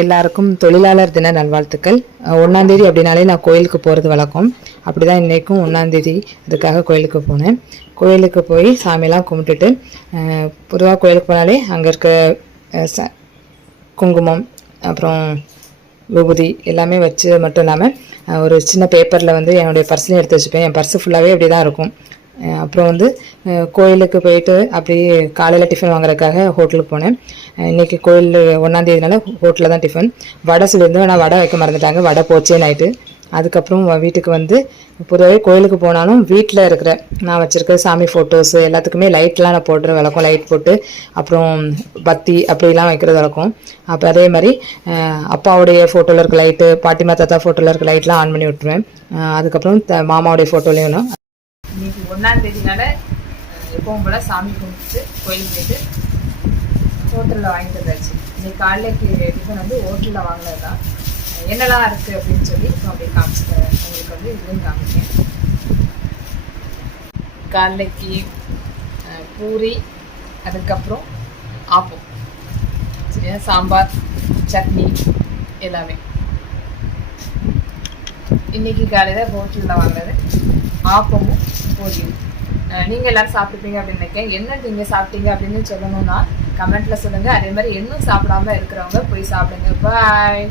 எல்லாருக்கும் தொழிலாளர் தின நல்வாழ்த்துக்கள். 1ஆம் தேதி அப்படின்னாலே நான் கோயிலுக்கு போகிறது வழக்கம். அப்படி தான் இன்றைக்கும் 1ஆம் தேதி அதுக்காக கோயிலுக்கு போனேன். கோயிலுக்கு போய் சாமியெல்லாம் கும்பிட்டுட்டு, பொதுவாக கோயிலுக்கு போனாலே அங்கே இருக்க குங்குமம் அப்புறம் விபூதி எல்லாமே வச்சு மட்டும் இல்லாமல் ஒரு சின்ன பேப்பரில் வந்து என்னுடைய பர்ஸ்லையும் எடுத்து வச்சுப்பேன். என் பர்ஸு ஃபுல்லாகவே அப்படி தான் இருக்கும். அப்புறம் வந்து கோயிலுக்கு போயிட்டு அப்படியே காலையில் டிஃபன் வாங்குறதுக்காக ஹோட்டலுக்கு போனேன். இன்றைக்கி கோயில் 1ஆம் தேதினால ஹோட்டலில் தான் டிஃபன். வடை சொல்லியிருந்தோம், ஆனால் வடை வைக்க மறந்துட்டாங்க. வடை போச்சே நைட்டு. அதுக்கப்புறம் வீட்டுக்கு வந்து பொதுவாகவே கோயிலுக்கு போனாலும் வீட்டில் இருக்கிற நான் வச்சுருக்க சாமி ஃபோட்டோஸு எல்லாத்துக்குமே லைட்லாம் நான் போடுற வழக்கம். லைட் போட்டு அப்புறம் பத்தி அப்படிலாம் வைக்கிறது வழக்கம். அப்போ அதே மாதிரி அப்பாவுடைய ஃபோட்டோவில் இருக்க லைட்டு, பாட்டிமா தாத்தா ஃபோட்டோவில் இருக்க லைட்லாம் ஆன் பண்ணி விட்டுருவேன். அதுக்கப்புறம் மாமாவுடைய ஃபோட்டோலையும் இன்னைக்கு 1ஆம் தேதினால எப்பவும் போல் சாமி கும்பிட்டு கோயிலுக்கு போயிட்டு ஹோட்டலில் வாங்கிட்டு வந்தாச்சு. இன்னைக்கு காலைக்கு டிஃபன் வந்து ஹோட்டலில் வாங்கினது தான். என்னெல்லாம் இருக்குது அப்படின்னு சொல்லி இப்போ அப்படியே காமிச்சிக்கிறேன் உங்களுக்கு. வந்து இதுலேயும் காமிக்கேன். காலைக்கு பூரி, அதுக்கப்புறம் ஆப்பம், சரியா, சாம்பார், சட்னி எல்லாமே. இன்றைக்கி காலையில் ஹோட்டலில் வாங்கினது ஆப்பமும் பூரியும். நீங்கள் எல்லோரும் சாப்பிட்டுப்பீங்க அப்படின்னு நினைக்கிறேன். என்ன நீங்கள் சாப்பிட்டீங்க அப்படின்னு சொல்லணும்னா கமெண்ட்டில் சொல்லுங்கள். அதே மாதிரி இன்னும் சாப்பிடாம இருக்கிறவங்க போய் சாப்பிடுங்க. பாய்.